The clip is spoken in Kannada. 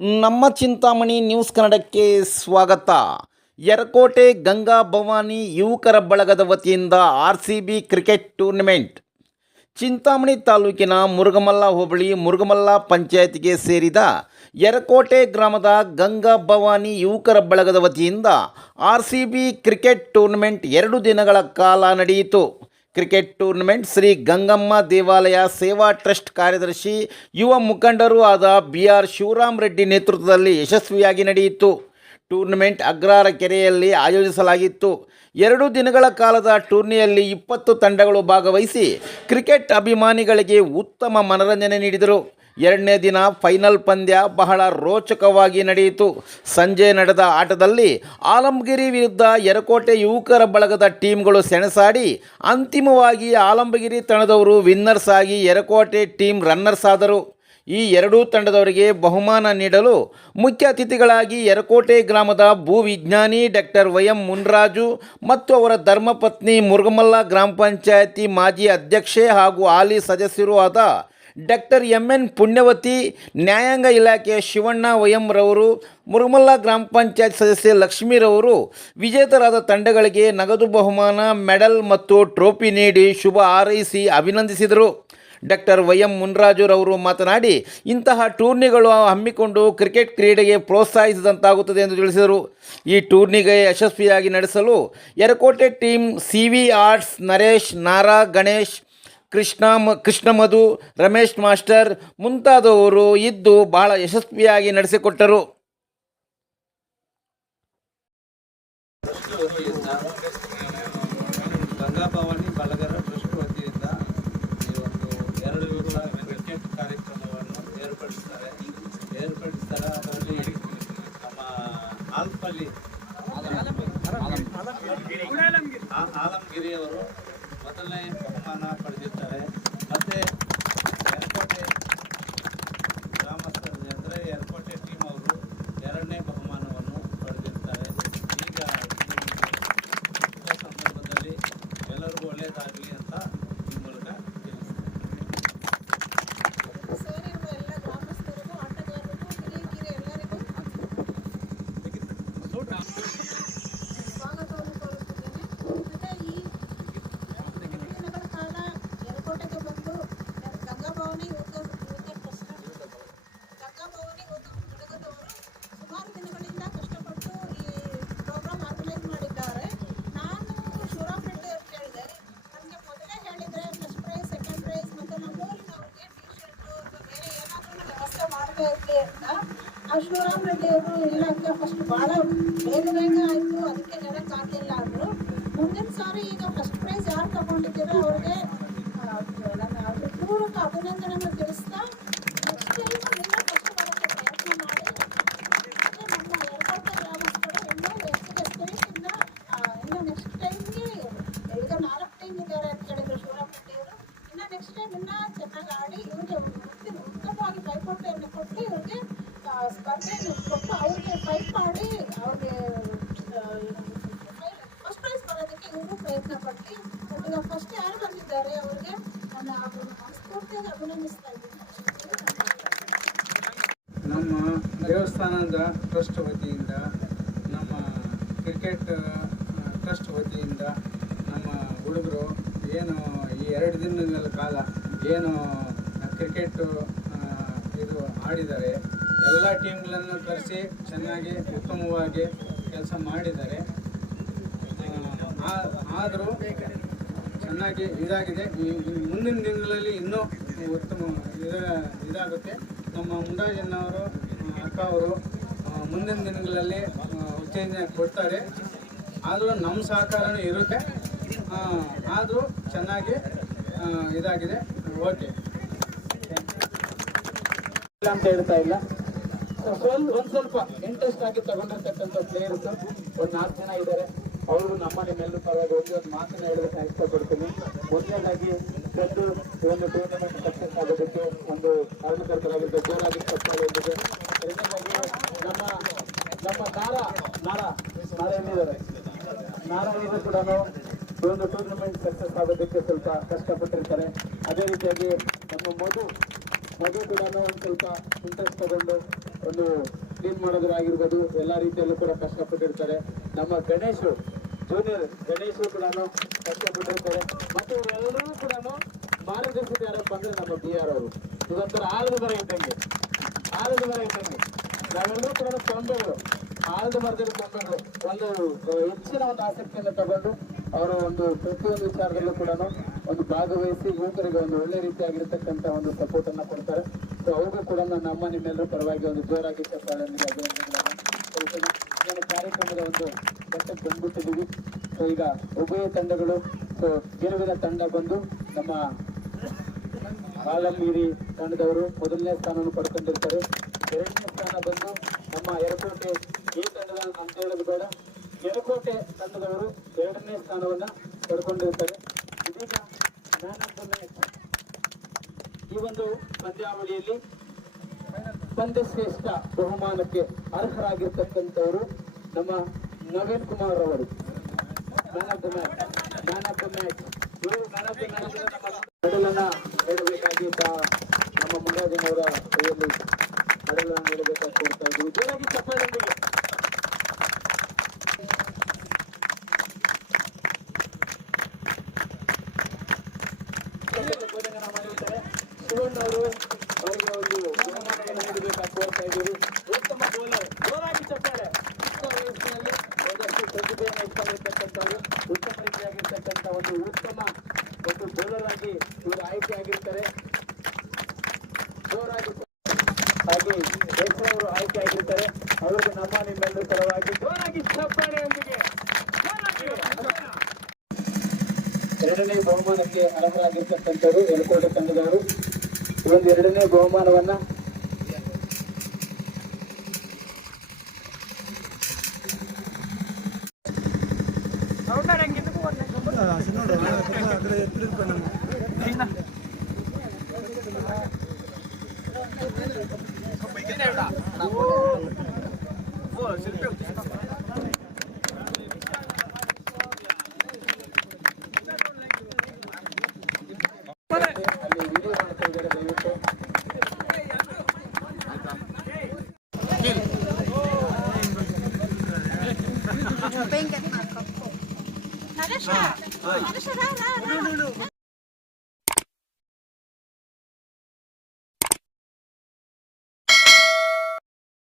ನಮ್ಮ ಚಿಂತಾಮಣಿ ನ್ಯೂಸ್ ಕನ್ನಡಕ್ಕೆ ಸ್ವಾಗತ. ಯರಕೋಟೆ ಗಂಗಾ ಭವಾನಿ ಯುವಕರ ಬಳಗದ ವತಿಯಿಂದ R C B cricket tournament. Chintamani ತಾಲೂಕಿನ ಮುರುಗಮಲ್ಲ ಹೋಬಳಿ ಮುರುಗಮಲ್ಲ ಪಂಚಾಯತ್ಗೆ ಸೇರಿದ ಯರಕೋಟೆ ಗ್ರಾಮದ ಗಂಗಾ ಭವಾನಿ ಯುವಕರ ಬಳಗದ ವತಿಯಿಂದ R C B cricket tournament ಎರಡು ದಿನಗಳ ಕಾಲ ನಡೆಯಿತು. ಕ್ರಿಕೆಟ್ ಟೂರ್ನಮೆಂಟ್ ಶ್ರೀ ಗಂಗಮ್ಮ ದೇವಾಲಯ ಸೇವಾ ಟ್ರಸ್ಟ್ ಕಾರ್ಯದರ್ಶಿ ಯುವ ಮುಖಂಡರೂ ಆದ ಬಿ ಆರ್ ಶಿವರಾಮ್ ರೆಡ್ಡಿ ನೇತೃತ್ವದಲ್ಲಿ ಯಶಸ್ವಿಯಾಗಿ ನಡೆಯಿತು. ಟೂರ್ನಮೆಂಟ್ ಅಗ್ರಾರ ಕೆರೆಯಲ್ಲಿ ಆಯೋಜಿಸಲಾಗಿತ್ತು. ಎರಡು ದಿನಗಳ ಕಾಲದ ಟೂರ್ನಿಯಲ್ಲಿ ಇಪ್ಪತ್ತು ತಂಡಗಳು ಭಾಗವಹಿಸಿ ಕ್ರಿಕೆಟ್ ಅಭಿಮಾನಿಗಳಿಗೆ ಉತ್ತಮ ಮನರಂಜನೆ ನೀಡಿದರು. ಎರಡನೇ ದಿನ ಫೈನಲ್ ಪಂದ್ಯ ಬಹಳ ರೋಚಕವಾಗಿ ನಡೆಯಿತು. ಸಂಜೆ ನಡೆದ ಆಟದಲ್ಲಿ ಆಲಂಬಗಿರಿ ವಿರುದ್ಧ ಯರಕೋಟೆ ಯುವಕರ ಬಳಗದ ಟೀಮ್ಗಳು ಸೆಣಸಾಡಿ, ಅಂತಿಮವಾಗಿ ಆಲಂಬಗಿರಿ ತಂಡದವರು ವಿನ್ನರ್ಸ್ ಆಗಿ ಯರಕೋಟೆ ಟೀಮ್ ರನ್ನರ್ಸ್ ಆದರು. ಈ ಎರಡೂ ತಂಡದವರಿಗೆ ಬಹುಮಾನ ನೀಡಲು ಮುಖ್ಯ ಅತಿಥಿಗಳಾಗಿ ಯರಕೋಟೆ ಗ್ರಾಮದ ಭೂ ವಿಜ್ಞಾನಿ ಡಾಕ್ಟರ್ ವೈ ಎಂ ಮುನ್ರಾಜು ಮತ್ತು ಅವರ ಧರ್ಮಪತ್ನಿ ಮುರುಗಮಲ್ಲ ಗ್ರಾಮ ಪಂಚಾಯತಿ ಮಾಜಿ ಅಧ್ಯಕ್ಷೆ ಹಾಗೂ ಹಾಲಿ ಸದಸ್ಯರೂ ಆದ ಡಾಕ್ಟರ್ ಎಂ ಎನ್ ಪುಣ್ಯವತಿ, ನ್ಯಾಯಾಂಗ ಇಲಾಖೆಯ ಶಿವಣ್ಣ ವಯಂರವರು ಮುರುಮಲ್ಲ ಗ್ರಾಮ ಪಂಚಾಯತ್ ಸದಸ್ಯೆ ಲಕ್ಷ್ಮೀರವರು ವಿಜೇತರಾದ ತಂಡಗಳಿಗೆ ನಗದು ಬಹುಮಾನ, ಮೆಡಲ್ ಮತ್ತು ಟ್ರೋಫಿ ನೀಡಿ ಶುಭ ಹಾರೈಸಿ ಅಭಿನಂದಿಸಿದರು. ಡಾಕ್ಟರ್ ವೈ ಎಂ ಮುನ್ರಾಜುರವರು ಮಾತನಾಡಿ, ಇಂತಹ ಟೂರ್ನಿಗಳು ಹಮ್ಮಿಕೊಂಡು ಕ್ರಿಕೆಟ್ ಕ್ರೀಡೆಗೆ ಪ್ರೋತ್ಸಾಹಿಸಿದಂತಾಗುತ್ತದೆ ಎಂದು ತಿಳಿಸಿದರು. ಈ ಟೂರ್ನಿಗೆ ಯಶಸ್ವಿಯಾಗಿ ನಡೆಸಲು Erakote team C V arts Naresh, Nara Ganesh Krishna ಮ ಕೃಷ್ಣ ಮಧು ರಮೇಶ್ ಮಾಸ್ಟರ್ ಮುಂತಾದವರು ಇದ್ದು ಬಹಳ ಯಶಸ್ವಿಯಾಗಿ ನಡೆಸಿಕೊಟ್ಟರು. ಗಂಗಾಭವಾನಿ ಬಳಗರ ಟ್ರಸ್ಟ್ ವತಿಯಿಂದ ಈ ಒಂದು ಎರಡು ದಿವಸ ಕ್ರಿಕೆಟ್ ಕಾರ್ಯಕ್ರಮವನ್ನು ಏರ್ಪಡಿಸ್ತಾರೆ ಏರ್ಪಡಿಸ್ತಾರೆ ಅದರಲ್ಲಿ ನಮ್ಮ ಆಲ್ಪಲ್ಲಿ ಆ- ಆಲಂಗಿರಿಯವರು ಮೊದಲನೇ ಬಹುಮಾನ ಪಡೆದಿರ್ತಾರೆ ಮತ್ತೆ ಎರ್ಕೋಟೆ ಗ್ರಾಮಸ್ಥರು ಅಂದರೆ ಎರ್ಕೋಟೆ ಟೀಮ್ ಅವರು ಎರಡನೇ ಬಹುಮಾನವನ್ನು ಪಡೆದಿರ್ತಾರೆ ಈಗ ಈ ಸಂದರ್ಭದಲ್ಲಿ ಎಲ್ಲರಿಗೂ ಒಳ್ಳೆಯದಾಗಲಿ ಅಂತ ಈ ಮೂಲಕ ತಿಳಿಸ್ತೀನಿ ಸೇರಿರುವ ಎಲ್ಲ ಗ್ರಾಮಸ್ಥರಿಗೂ ಆಟಗಾರರಿಗೂ ಹಿರಿಯ ಎಲ್ಲರಿಗೂ ಸ್ವಾಗತವನ್ನು ಕೋರುತ್ತಿದ್ದೇನೆ ಮತ್ತೆ ಈ ಮೂರು ದಿನಗಳ ಕಾಲ ಯರಕೋಟೆಗೆ ಬಂದು ಗಂಗಾಭವಾನಿ ಯುವಕ ಯುವಕ ಟ್ರಸ್ಟ್ ಗಂಗಾಭವಾನಿ ಯುವಕ ಘಟಕದವರು ಸುಮಾರು ದಿನಗಳಿಂದ ಕಷ್ಟಪಟ್ಟು ಈ ಪ್ರೋಗ್ರಾಮ್ ಆರ್ಗನೈಸ್ ಮಾಡಿದ್ದಾರೆ ನಾನು ಶಿವರಾಮ್ ರೆಡ್ಡಿ ಅವ್ರು ಕೇಳಿದೆ ನನಗೆ ಮೊದಲೇ ಹೇಳಿದರೆ ಫಸ್ಟ್ ಪ್ರೈಸ್ ಸೆಕೆಂಡ್ ಪ್ರೈಸ್ ಮತ್ತು ನಮ್ಮೂರಿನವ್ರಿಗೆ ಟಿ ಶರ್ಟು ಅಥವಾ ಬೇರೆ ಏನಾದರೂ ವ್ಯವಸ್ಥೆ ಮಾಡಬೇಕು ಅಂತ ಶಿವರಾಮ್ ರೆಡ್ಡಿ ಅವರು ಅಕ್ಕ ಫಸ್ಟ್ ಬಹಳ ಬೇಗ ಬೇಗ ಆಯಿತು ಅದಕ್ಕೆ ನೆನಕ್ಕೆ ಆಗಿಲ್ಲ ಅಂದರು ಮುಂದಿನ ಸಾರಿ ಈಗ ಫಸ್ಟ್ ಪ್ರೈಸ್ ಯಾರು ತಗೊಂಡಿದ್ದೀರೋ ಅವ್ರಿಗೆ ಆ, ನನ್ನ ಹೃತ್ಪೂರ್ವಕ ಅಭಿನಂದನೆಯನ್ನು ತಿಳಿಸ್ತಾ ನೆಕ್ಸ್ಟ್ ಟೈಮ್ ಇನ್ನೂ ಕಷ್ಟಪಡೋಕ್ಕೆ ಪ್ರಯತ್ನ ಮಾಡಿ ಮತ್ತೆ ನಮ್ಮ ಏರ್ಪೋರ್ಟ್ ಗ್ರಾಮಸ್ಥರು ಇನ್ನೂ ಹೆಚ್ಚಿಗೆ ಸ್ಪಿರಿಟಿಂದ ಇನ್ನು ನೆಕ್ಸ್ಟ್ ಟೈಮ್ಗೆ ಈಗ ನಾಲ್ಕು ಟೈಮ್ ಇದ್ದಾರೆ ಅಂತ ಹೇಳಿದ್ರು ಶಿವರಾಮ್ ರೆಡ್ಡಿ ಅವರು ಇನ್ನು ನೆಕ್ಸ್ಟ್ ಟೈಮ್ ಇನ್ನೂ ಚೆನ್ನಾಗಿ ಆಡಿ ಇವ್ರಿಗೆ ಉತ್ತಿ ಉತ್ತಮವಾಗಿ ಪೈಪೋಟಿಯನ್ನು ಕೊಟ್ಟು ಇವ್ರಿಗೆ ಆ, ಸ್ಪರ್ಧೆಯನ್ನು ಕೊಟ್ಟು ಅವ್ರಿಗೆ ಫೈಟ್ ಮಾಡಿ ಅವ್ರಿಗೆ ಫಸ್ಟ್ ಪ್ರೈಸ್ ಬರೋದಕ್ಕೆ ಇವರು ಪ್ರಯತ್ನ ಪಟ್ಟು ಈಗ ಫಸ್ಟ್ ಯಾರು ಬಂದಿದ್ದಾರೆ ಅವ್ರಿಗೆ ನನ್ನ ಮನಸ್ಫೂರ್ತಿಯಾಗಿ ಅಭಿನಂದಿಸ್ತಾ ಇದ್ದೀನಿ ನಮ್ಮ ದೇವಸ್ಥಾನದ ಟ್ರಸ್ಟ್ ವತಿಯಿಂದ, ನಮ್ಮ ಕ್ರಿಕೆಟ್ ಟ್ರಸ್ಟ್ ವತಿಯಿಂದ ನಮ್ಮ ಹುಡುಗರು ಏನು ಈ ಎರಡು ದಿನಗಳ ಕಾಲ ಏನು ಕ್ರಿಕೆಟ್ ಇದು ಆಡಿದ್ದಾರೆ, ಎಲ್ಲ ಟೀಮ್ಗಳನ್ನು ಕರೆಸಿ ಚೆನ್ನಾಗಿ ಉತ್ತಮವಾಗಿ ಕೆಲಸ ಮಾಡಿದ್ದಾರೆ. ಆದರೂ ಚೆನ್ನಾಗಿ ಇದಾಗಿದೆ. ಈ- ಮುಂದಿನ ದಿನಗಳಲ್ಲಿ ಇನ್ನೂ ಉತ್ತಮ ಇದ- ಇದಾಗುತ್ತೆ. ನಮ್ಮ ಮುಂಡಾಜನ್ನವರು ಅಕ್ಕ ಅವರು ಮುಂದಿನ ದಿನಗಳಲ್ಲಿ ಉತ್ತೇಜನ ಕೊಡ್ತಾರೆ. ಆದರೂ ನಮ್ಮ ಸಹಕಾರನೂ ಇರುತ್ತೆ. ಆದರೂ ಚೆನ್ನಾಗಿ ಇದಾಗಿದೆ. ಓಕೆ. ಅಂತ ಹೇಳ್ತಾ ಇಲ್ಲ. ಸ್ವಲ್ಪ ಒಂದು ಸ್ವಲ್ಪ ಇಂಟ್ರೆಸ್ಟ್ ಆಗಿ ತಗೊಂಡಿರ್ತಕ್ಕಂಥ ಪ್ಲೇಯರ್ಸ್ ಒಂದು ನಾಲ್ಕು ಜನ ಇದ್ದಾರೆ ಅವರು ನಮ್ಮ ನಿಮ್ಮೆಲ್ಲರೂ ಪರವಾಗಿ ಒಂದು ಒಂದು ಮಾತನ್ನ ಹೇಳೋದಕ್ಕೆ ಇಷ್ಟಪಡ್ತೀನಿ. ಮೊದಲನೇದಾಗಿ ಬಂದು ಒಂದು ಟೂರ್ನಮೆಂಟ್ ಸಕ್ಸಸ್ ಆಗೋದಕ್ಕೆ ಒಂದು ಕಾರ್ಯಕರ್ತರಾಗಿದ್ದ ಜೋರಾಗಿ ಸಕ್ಸಸ್ ಆಗಿದೆ ಎರಡನೇದಾಗಿ ನಮ್ಮ ನಮ್ಮ ನಾರ ನಾರ ನಾರ ಎಲ್ಲಿದ್ದಾರೆ ಕೂಡ ಒಂದು ಟೂರ್ನಮೆಂಟ್ ಸಕ್ಸಸ್ ಆಗೋದಕ್ಕೆ ಸ್ವಲ್ಪ ಕಷ್ಟಪಟ್ಟಿರ್ತಾರೆ. ಅದೇ ರೀತಿಯಾಗಿ ನಮ್ಮ ಮಧು ಮಧು ಕೂಡ ಒಂದು ಸ್ವಲ್ಪ ಇಂಟ್ರೆಸ್ಟ್ ತಗೊಂಡು ಒಂದು ಕ್ಲೀನ್ ಮಾಡೋದ್ರಾಗಿರ್ಬೋದು ಎಲ್ಲ ರೀತಿಯಲ್ಲೂ ಕೂಡ ಕಷ್ಟಪಟ್ಟಿರ್ತಾರೆ. ನಮ್ಮ ಗಣೇಶ್ ಜೂನಿಯರ್ ಗಣೇಶ್ ಕೂಡ ಕಷ್ಟಪಟ್ಟಿರ್ತಾರೆ ಮತ್ತೆ ಇವರೆಲ್ಲರೂ ಕೂಡ ಮಾರ್ಗದರ್ಶಕ ಯಾರಪ್ಪ ಅಂದ್ರೆ ನಮ್ಮ ಬಿ ಆರ್ ಅವರು. ಇದೊಂಥರ ಆಳದ ಮರ ಇದ್ದಂಗೆ. ಆಳದ ಮರ ಇದ್ದಂಗೆ. ನಾವೆಲ್ಲರೂ ಕೂಡ ಕೊಂಬೆಗಳು ಆಳದ ಮರದಲ್ಲಿ ಕೊಂಬೆಗಳು ಒಂದು ಹೆಚ್ಚಿನ ಒಂದು ಆಸಕ್ತಿಯನ್ನು ತಗೊಂಡು ಅವರ ಒಂದು ಪ್ರತಿಯೊಂದು ವಿಚಾರದಲ್ಲೂ ಕೂಡ ಒಂದು ಭಾಗವಹಿಸಿ ಯುವಕರಿಗೆ ಒಂದು ಒಳ್ಳೆ ರೀತಿಯಾಗಿರ್ತಕ್ಕಂಥ ಒಂದು ಸಪೋರ್ಟ್ ಅನ್ನ ಕೊಡ್ತಾರೆ. ಸೊ ಅವ್ರಿಗೂ ಕೂಡ ನಮ್ಮ ನಿಮ್ಮೆಲ್ಲರ ಪರವಾಗಿ ಒಂದು ಜೋರಾಗಿ ಚಪ್ಪಾಳೆಯೊಂದಿಗೆ ಅಭಿನಂದನೆಗಳನ್ನು ಏನು ಕಾರ್ಯಕ್ರಮದ ಒಂದು ಘಟ್ಟಕ್ಕೆ ಬಂದ್ಬಿಟ್ಟಿದ್ದೀವಿ. ಸೊ ಈಗ ಉಭಯ ತಂಡಗಳು ಸೊ ಗೆಲುವಿನ ತಂಡ ಬಂದು ನಮ್ಮ ಹಾಲಮ್ಮೀರಿ ತಂಡದವರು ಮೊದಲನೇ ಸ್ಥಾನವನ್ನು ಪಡ್ಕೊಂಡಿರ್ತಾರೆ. ಎರಡನೇ ಸ್ಥಾನ ಬಂದು ನಮ್ಮ ಎರಕೋಟೆ ಈ ತಂಡದ ಅಂತ ಹೇಳೋದು ಬೇಡ. ಎರಕೋಟೆ ತಂಡದವರು ಎರಡನೇ ಸ್ಥಾನವನ್ನು ಪಡ್ಕೊಂಡಿರ್ತಾರೆ. ಇದೀಗ ಈ ಒಂದು ಪಂದ್ಯಾವಳಿಯಲ್ಲಿ ಪಂದ್ಯ ಶ್ರೇಷ್ಠ ಬಹುಮಾನಕ್ಕೆ ಅರ್ಹರಾಗಿರ್ತಕ್ಕಂಥವರು ನಮ್ಮ ನವೀನ್ ಕುಮಾರ್ ಅವರು. Man of the match man of the match ಇವರು ಮ್ಯಾನ್ ಆಫ್ ದ ಮ್ಯಾಚ್ ಮೆಡಲನ್ನ ನಮ್ಮ ಮುರಾಜಿನವರ ಕೈಯಲ್ಲಿ ನೀಡಬೇಕಾಗಿ ಶಿವಣ್ಣ ಅವರು ಅವರಿಗೆ ಒಂದು ಬಹುಮಾನವನ್ನು ನೀಡಬೇಕಾಗಿ ಕೋರ್ತಾ ಇದ್ದೀವಿ ಉತ್ತಮ ಬೌಲರ್ ಜೋರಾಗಿ ಚಪ್ಪಾಳೆ ಚಿಕ್ಕ ವಯಸ್ಸಿನಲ್ಲಿ ಒಂದಷ್ಟು ಪ್ರತಿಭೆಯನ್ನು ಇಟ್ಕೊಂಡಿರ್ತಕ್ಕಂಥವ್ರು ಉತ್ತಮ ರೀತಿಯಾಗಿರ್ತಕ್ಕಂಥ ಒಂದು ಉತ್ತಮ ಒಂದು ಬೌಲರ್ ಆಗಿ ಇವರು ಆಯ್ಕೆ ಆಗಿರ್ತಾರೆ. ಜೋರಾಗಿ ಹಾಗೆ ಅವರು ಆಯ್ಕೆ ಆಗಿರ್ತಾರೆ. ಅವರಿಗೆ ನಮ್ಮ ನಿಮ್ಮೆಲ್ಲರ ಪರವಾಗಿ ಜೋರಾಗಿ ಚಪ್ಪಾಳೆಯೊಂದಿಗೆ ಎರಡನೇ ಬಹುಮಾನಕ್ಕೆ ಅರ್ಹರಾಗಿರ್ತಕ್ಕಂಥವ್ರು ಎಲ್ಕೋಟೆ ತಂಡದವರು. ಒಂದು ಎರಡನೇ ಬಹುಮಾನವನ್ನ Pengen aku. Nagasha. ಇದ್ದಾರೆ